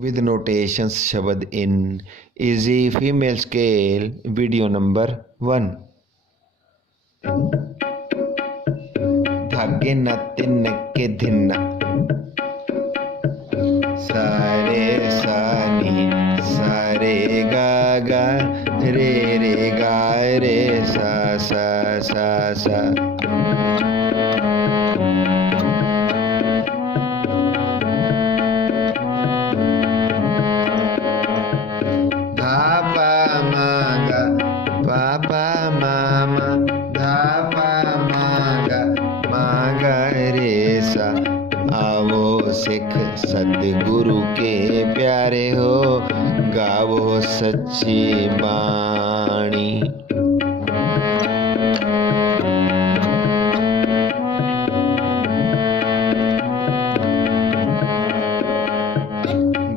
with notations शब्द in easy female scale video number 1 धागे न तिन के धिन सारे सानी सारे गा गा रे रे गा रे सा सा सा सा पापा मामा धापा मागा मागा रे सा। आवो सिख सतगुरु के प्यारे हो, गावो सच्ची बाणी।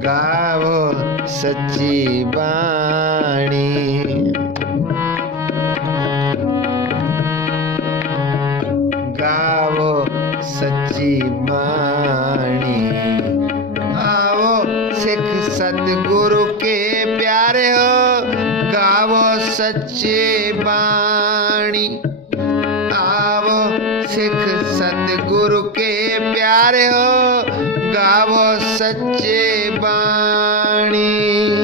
गावो सच्ची बाणी। गावो सच्ची बाणी। आवो सिख सतगुरु के प्यारे हो, गावो सच्ची बाणी। आवो सिख सतगुरु के प्यारे हो, गावो सच्ची बाणी।